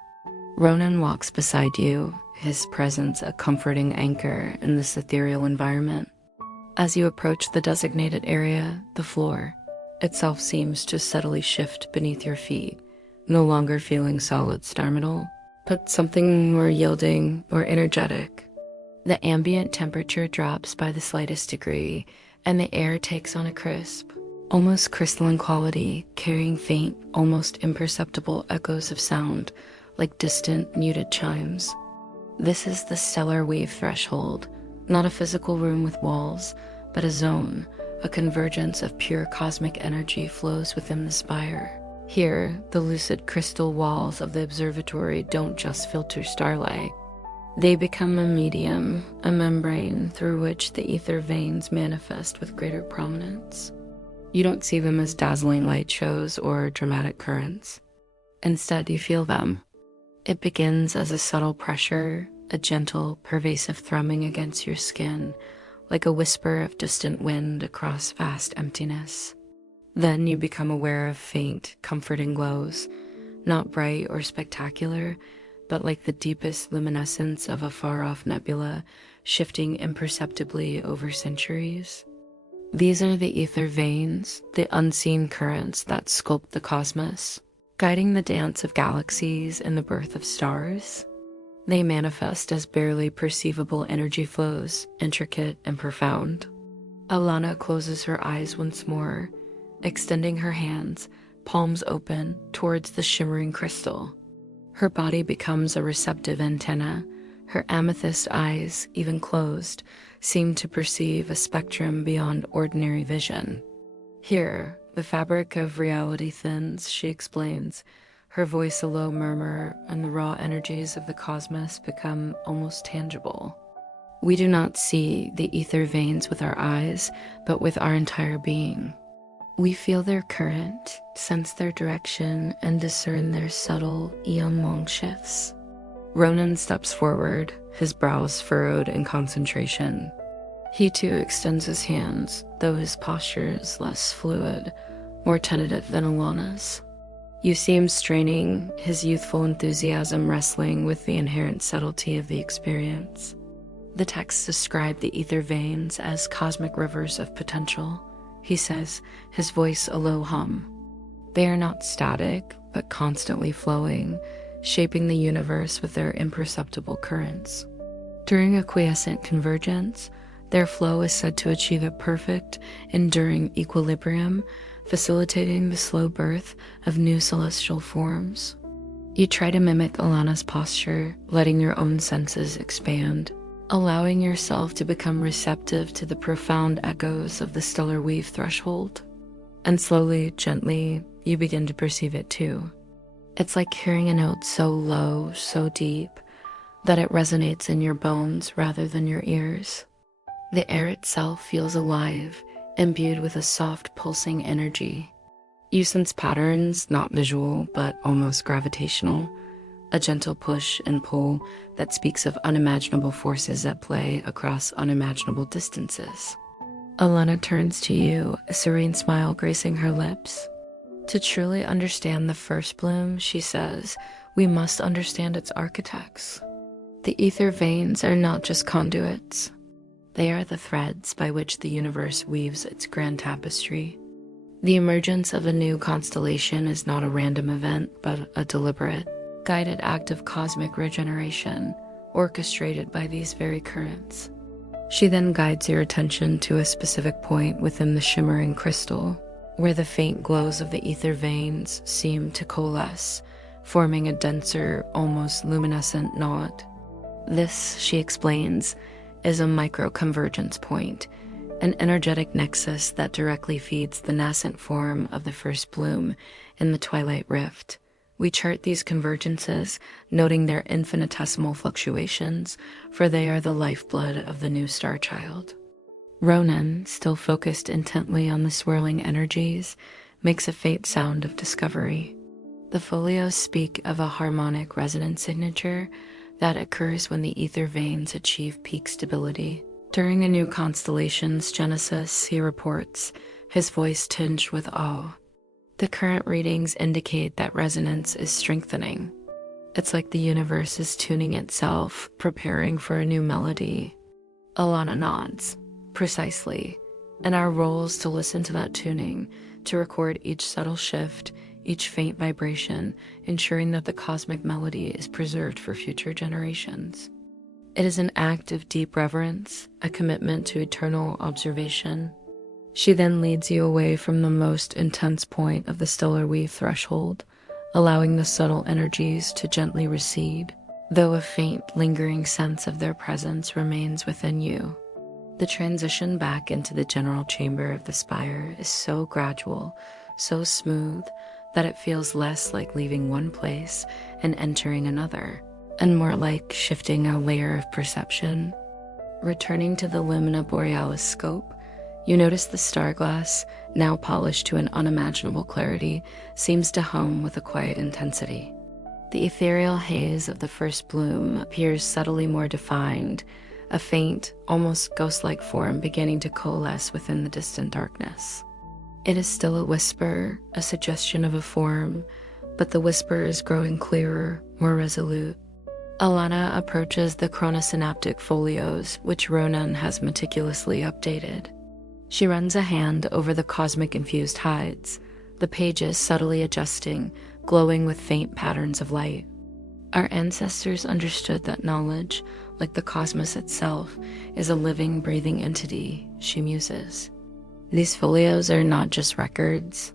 Ronan walks beside you, his presence a comforting anchor in this ethereal environment. As you approach the designated area, the floor itself seems to steadily shift beneath your feet, no longer feeling solid star metal, but something more yielding or energetic. The ambient temperature drops by the slightest degree, and the air takes on a crisp, almost crystalline quality, carrying faint, almost imperceptible echoes of sound, like distant, muted chimes. This is the stellar wave threshold, not a physical room with walls, but a zone, a convergence of pure cosmic energy flows within the spire. Here, the lucid crystal walls of the observatory don't just filter starlight. They become a medium, a membrane through which the ether veins manifest with greater prominence. You don't see them as dazzling light shows or dramatic currents. Instead, you feel them. It begins as a subtle pressure, a gentle, pervasive thrumming against your skin, like a whisper of distant wind across vast emptiness. Then you become aware of faint, comforting glows, not bright or spectacular, but like the deepest luminescence of a far-off nebula, shifting imperceptibly over centuries. These are the ether veins, the unseen currents that sculpt the cosmos, guiding the dance of galaxies and the birth of stars. They manifest as barely perceivable energy flows, intricate and profound. Alana closes her eyes once more, extending her hands, palms open, towards the shimmering crystal. Her body becomes a receptive antenna. Her amethyst eyes, even closed, seem to perceive a spectrum beyond ordinary vision. Here, the fabric of reality thins, she explains, her voice a low murmur, and the raw energies of the cosmos become almost tangible. We do not see the ether veins with our eyes, but with our entire being. We feel their current, sense their direction, and discern their subtle, eon-long shifts. Ronan steps forward, his brows furrowed in concentration. He too extends his hands, though his posture is less fluid, more tentative than Alana's. You see him straining, his youthful enthusiasm wrestling with the inherent subtlety of the experience. The texts describe the ether veins as cosmic rivers of potential, he says, his voice a low hum. They are not static, but constantly flowing, shaping the universe with their imperceptible currents. During a quiescent convergence, their flow is said to achieve a perfect, enduring equilibrium, facilitating the slow birth of new celestial forms. You try to mimic Alana's posture, letting your own senses expand, allowing yourself to become receptive to the profound echoes of the stellar weave threshold. And slowly, gently, you begin to perceive it too. It's like hearing a note so low, so deep, that it resonates in your bones rather than your ears. The air itself feels alive, imbued with a soft, pulsing energy. You sense patterns, not visual, but almost gravitational, a gentle push and pull that speaks of unimaginable forces at play across unimaginable distances. Alana turns to you, a serene smile gracing her lips. To truly understand the first bloom, she says, we must understand its architects. The ether veins are not just conduits. They are the threads by which the universe weaves its grand tapestry. The emergence of a new constellation is not a random event, but a deliberate, guided act of cosmic regeneration, orchestrated by these very currents. She then guides your attention to a specific point within the shimmering crystal, where the faint glows of the ether veins seem to coalesce, forming a denser, almost luminescent knot. This, she explains, is a microconvergence point, an energetic nexus that directly feeds the nascent form of the first bloom in the twilight rift. We chart these convergences, noting their infinitesimal fluctuations, for they are the lifeblood of the new star child. Ronan, still focused intently on the swirling energies, makes a faint sound of discovery. The folios speak of a harmonic resonance signature that occurs when the ether veins achieve peak stability. During a new constellation's genesis, he reports, his voice tinged with awe. The current readings indicate that resonance is strengthening. It's like the universe is tuning itself, preparing for a new melody. Alana nods. Precisely. And our role is to listen to that tuning, to record each subtle shift, each faint vibration, ensuring that the cosmic melody is preserved for future generations. It is an act of deep reverence, a commitment to eternal observation. She then leads you away from the most intense point of the stellar weave threshold, allowing the subtle energies to gently recede, though a faint, lingering sense of their presence remains within you. The transition back into the general chamber of the spire is so gradual, so smooth, that it feels less like leaving one place and entering another, and more like shifting a layer of perception. Returning to the Lumina Borealis scope, you notice the star glass, now polished to an unimaginable clarity, seems to hum with a quiet intensity. The ethereal haze of the first bloom appears subtly more defined, a faint, almost ghost-like form beginning to coalesce within the distant darkness. It is still a whisper, a suggestion of a form, but the whisper is growing clearer, more resolute. Alana approaches the chronosynaptic folios, which Ronan has meticulously updated. She runs a hand over the cosmic-infused hides, the pages subtly adjusting, glowing with faint patterns of light. Our ancestors understood that knowledge, like the cosmos itself, is a living, breathing entity, she muses. These folios are not just records.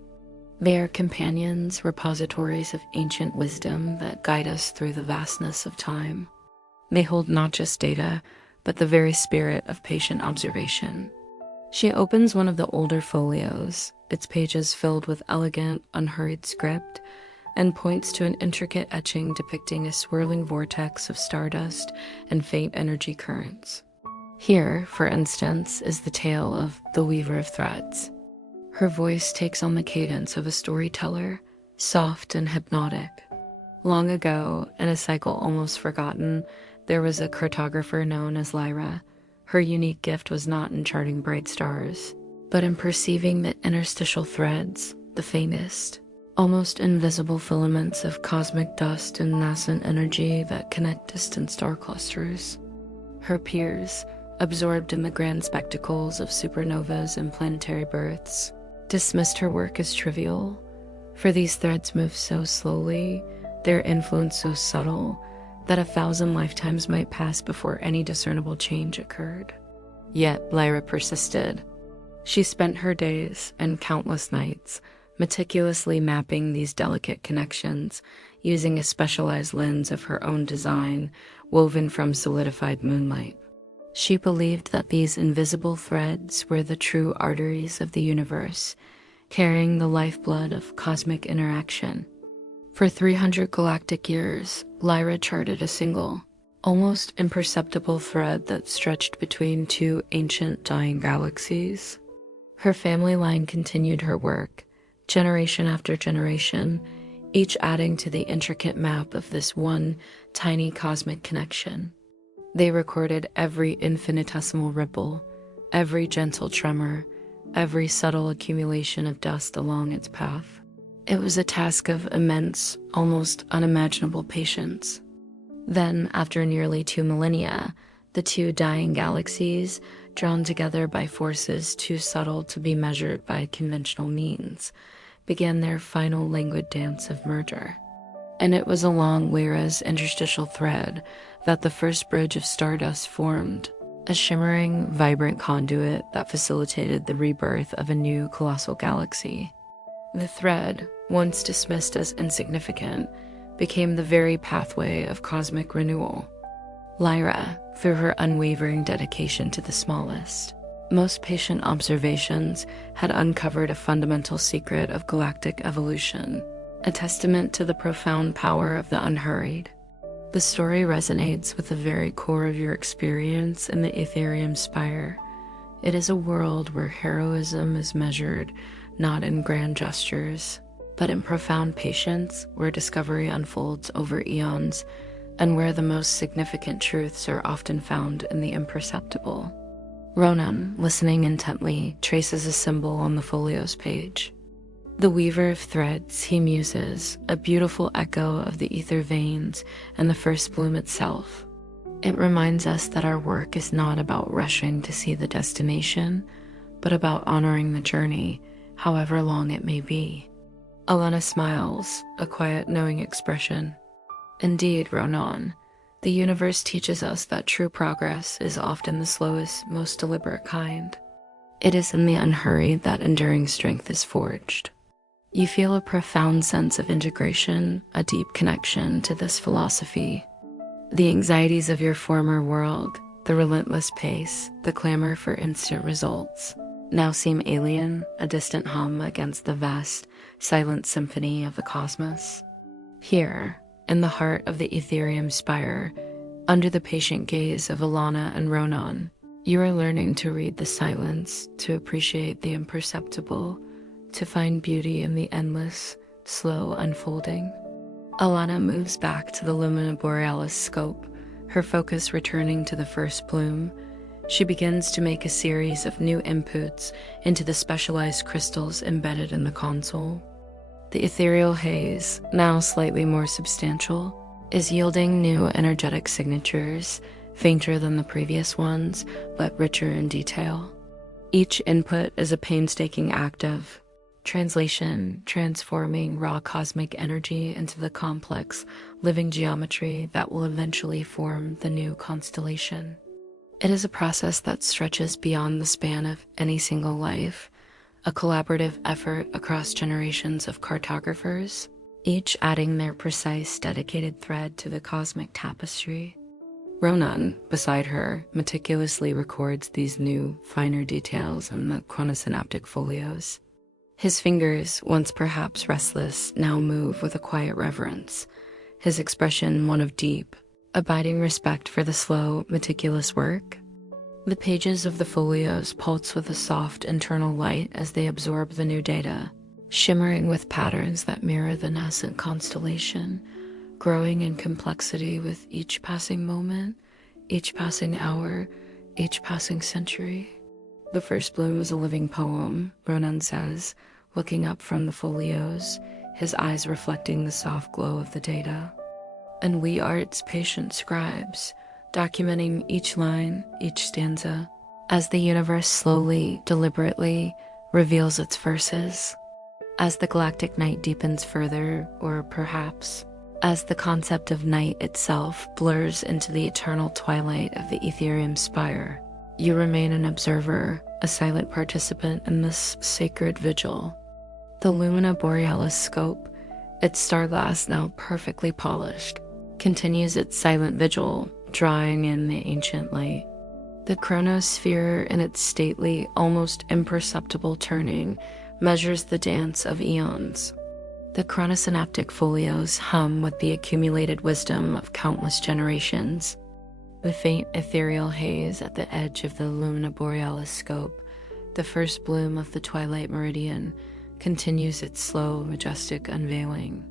They are companions, repositories of ancient wisdom that guide us through the vastness of time. They hold not just data, but the very spirit of patient observation. She opens one of the older folios, its pages filled with elegant, unhurried script, and points to an intricate etching depicting a swirling vortex of stardust and faint energy currents. Here, for instance, is the tale of the Weaver of Threads. Her voice takes on the cadence of a storyteller, soft and hypnotic. Long ago, in a cycle almost forgotten, there was a cartographer known as Lyra. Her unique gift was not in charting bright stars, but in perceiving the interstitial threads, the faintest, almost invisible filaments of cosmic dust and nascent energy that connect distant star clusters. Her peers, absorbed in the grand spectacles of supernovas and planetary births, dismissed her work as trivial, for these threads move so slowly, their influence so subtle, that 1,000 lifetimes might pass before any discernible change occurred. Yet Lyra persisted. She spent her days and countless nights meticulously mapping these delicate connections, using a specialized lens of her own design, woven from solidified moonlight. She believed that these invisible threads were the true arteries of the universe, carrying the lifeblood of cosmic interaction. For 300 galactic years, Lyra charted a single, almost imperceptible thread that stretched between two ancient dying galaxies. Her family line continued her work, generation after generation, each adding to the intricate map of this one tiny cosmic connection. They recorded every infinitesimal ripple, every gentle tremor, every subtle accumulation of dust along its path. It was a task of immense, almost unimaginable patience. Then, after nearly 2 millennia, the two dying galaxies, drawn together by forces too subtle to be measured by conventional means, began their final languid dance of merger. And it was along Lyra's interstitial thread that the first bridge of stardust formed, a shimmering, vibrant conduit that facilitated the rebirth of a new colossal galaxy. The thread, once dismissed as insignificant, became the very pathway of cosmic renewal. Lyra, through her unwavering dedication to the smallest, most patient observations, had uncovered a fundamental secret of galactic evolution, a testament to the profound power of the unhurried. The story resonates with the very core of your experience in the Ethereum Spire. It is a world where heroism is measured not in grand gestures, but in profound patience, where discovery unfolds over eons, and where the most significant truths are often found in the imperceptible. Ronan, listening intently, traces a symbol on the folio's page. The Weaver of Threads, he muses, a beautiful echo of the ether veins and the first bloom itself. It reminds us that our work is not about rushing to see the destination, but about honoring the journey, however long it may be. Alana smiles, a quiet, knowing expression. Indeed, Ronan, the universe teaches us that true progress is often the slowest, most deliberate kind. It is in the unhurried that enduring strength is forged. You feel a profound sense of integration, a deep connection to this philosophy. The anxieties of your former world, the relentless pace, the clamor for instant results, now seem alien, a distant hum against the vast, silent symphony of the cosmos. Here, in the heart of the Ethereum spire, under the patient gaze of Alana and Ronan, you are learning to read the silence, to appreciate the imperceptible, to find beauty in the endless, slow unfolding. Alana moves back to the Lumina Borealis scope, her focus returning to the first bloom. She begins to make a series of new inputs into the specialized crystals embedded in the console. The ethereal haze, now slightly more substantial, is yielding new energetic signatures, fainter than the previous ones, but richer in detail. Each input is a painstaking act of translation, transforming raw cosmic energy into the complex, living geometry that will eventually form the new constellation. It is a process that stretches beyond the span of any single life, a collaborative effort across generations of cartographers, each adding their precise, dedicated thread to the cosmic tapestry. Ronan, beside her, meticulously records these new, finer details in the chronosynaptic folios. His fingers, once perhaps restless, now move with a quiet reverence, his expression one of deep, abiding respect for the slow, meticulous work. The pages of the folios pulse with a soft internal light as they absorb the new data, shimmering with patterns that mirror the nascent constellation, growing in complexity with each passing moment, each passing hour, each passing century. The first bloom is a living poem, Ronan says, looking up from the folios, his eyes reflecting the soft glow of the data. And we are its patient scribes, documenting each line, each stanza, as the universe slowly, deliberately reveals its verses. As the galactic night deepens further, or perhaps as the concept of night itself blurs into the eternal twilight of the Ethereum spire, you remain an observer, a silent participant in this sacred vigil. The Lumina Borealis scope, its star glass now perfectly polished, continues its silent vigil, drawing in the ancient light. The chronosphere, in its stately, almost imperceptible turning, measures the dance of eons. The chronosynaptic folios hum with the accumulated wisdom of countless generations. The faint ethereal haze at the edge of the Lumina Borealis scope, the first bloom of the twilight meridian, continues its slow, majestic unveiling.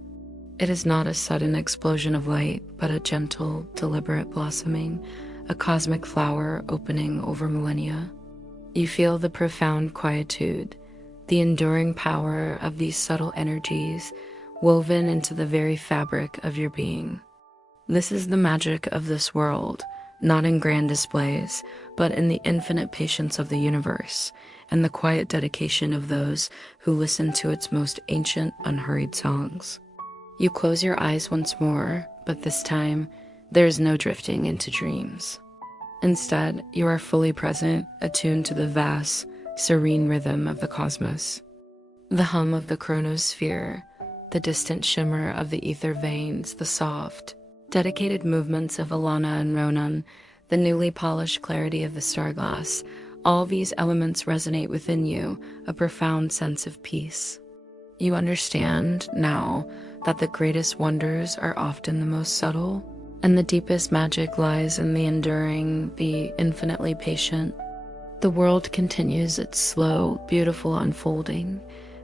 It is not a sudden explosion of light, but a gentle, deliberate blossoming, a cosmic flower opening over millennia. You feel the profound quietude, the enduring power of these subtle energies woven into the very fabric of your being. This is the magic of this world, not in grand displays, but in the infinite patience of the universe and the quiet dedication of those who listen to its most ancient, unhurried songs. You close your eyes once more, but this time, there is no drifting into dreams. Instead, you are fully present, attuned to the vast, serene rhythm of the cosmos. The hum of the chronosphere, the distant shimmer of the ether veins, the soft, dedicated movements of Alana and Ronan, the newly polished clarity of the starglass, all these elements resonate within you, a profound sense of peace. You understand, now, that the greatest wonders are often the most subtle, and the deepest magic lies in the enduring, the infinitely patient. The world continues its slow, beautiful unfolding,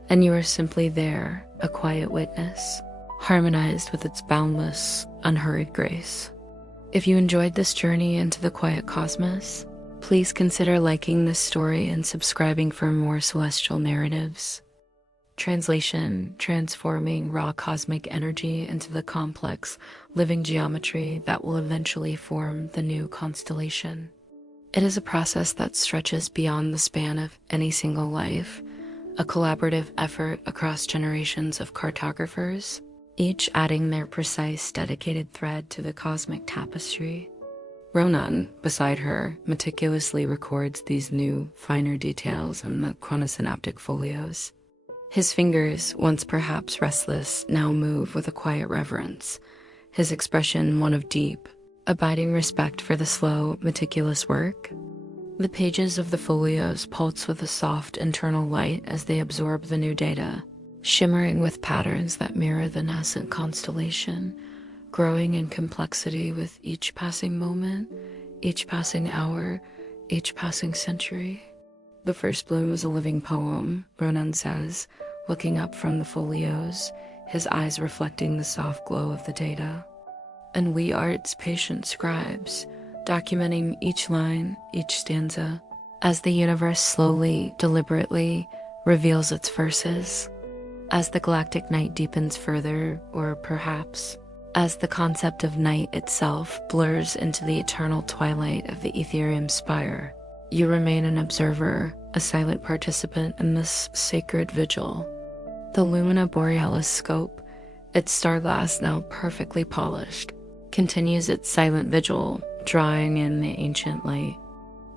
and you are simply there, a quiet witness, harmonized with its boundless, unhurried grace. If you enjoyed this journey into the quiet cosmos, please consider liking this story and subscribing for more celestial narratives. Translation, transforming raw cosmic energy into the complex, living geometry that will eventually form the new constellation. It is a process that stretches beyond the span of any single life, a collaborative effort across generations of cartographers, each adding their precise, dedicated thread to the cosmic tapestry. Ronan, beside her, meticulously records these new, finer details in the chronosynaptic folios. His fingers, once perhaps restless, now move with a quiet reverence, his expression one of deep, abiding respect for the slow, meticulous work. The pages of the folios pulse with a soft internal light as they absorb the new data, shimmering with patterns that mirror the nascent constellation, growing in complexity with each passing moment, each passing hour, each passing century. The first bloom is a living poem, Ronan says, looking up from the folios, his eyes reflecting the soft glow of the data. And we are its patient scribes, documenting each line, each stanza, as the universe slowly, deliberately reveals its verses. As the galactic night deepens further, or perhaps as the concept of night itself blurs into the eternal twilight of the Ethereum spire, you remain an observer, a silent participant in this sacred vigil. The Lumina Borealis scope, its star glass now perfectly polished, continues its silent vigil, drawing in the ancient light.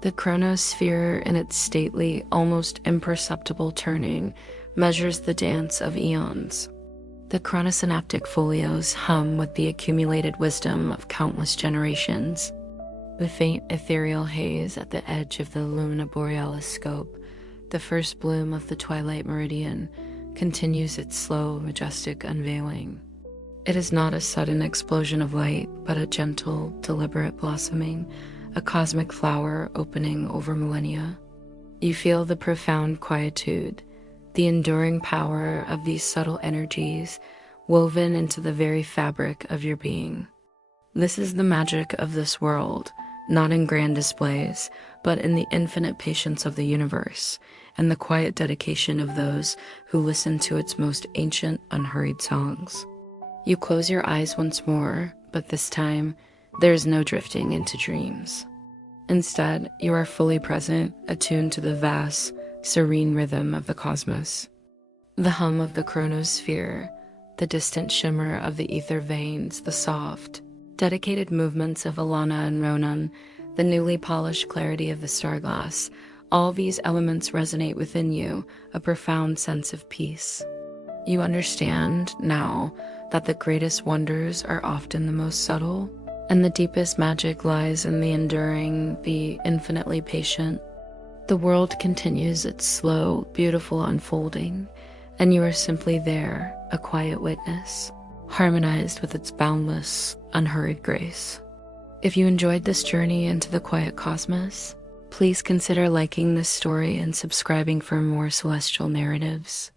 The chronosphere, in its stately, almost imperceptible turning, measures the dance of eons. The chronosynaptic folios hum with the accumulated wisdom of countless generations. The faint ethereal haze at the edge of the Lumina Borealis scope, the first bloom of the twilight meridian, continues its slow, majestic unveiling. It is not a sudden explosion of light, but a gentle, deliberate blossoming, a cosmic flower opening over millennia. You feel the profound quietude, the enduring power of these subtle energies woven into the very fabric of your being. This is the magic of this world, not in grand displays, but in the infinite patience of the universe and the quiet dedication of those who listen to its most ancient, unhurried songs. You close your eyes once more, but this time, there is no drifting into dreams. Instead, you are fully present, attuned to the vast, serene rhythm of the cosmos. The hum of the chronosphere, the distant shimmer of the ether veins, the soft, dedicated movements of Alana and Ronan, the newly polished clarity of the starglass, all these elements resonate within you, a profound sense of peace. You understand now that the greatest wonders are often the most subtle, and the deepest magic lies in the enduring, the infinitely patient. The world continues its slow, beautiful unfolding, and you are simply there, a quiet witness, harmonized with its boundless, unhurried grace. If you enjoyed this journey into the quiet cosmos, please consider liking this story and subscribing for more celestial narratives.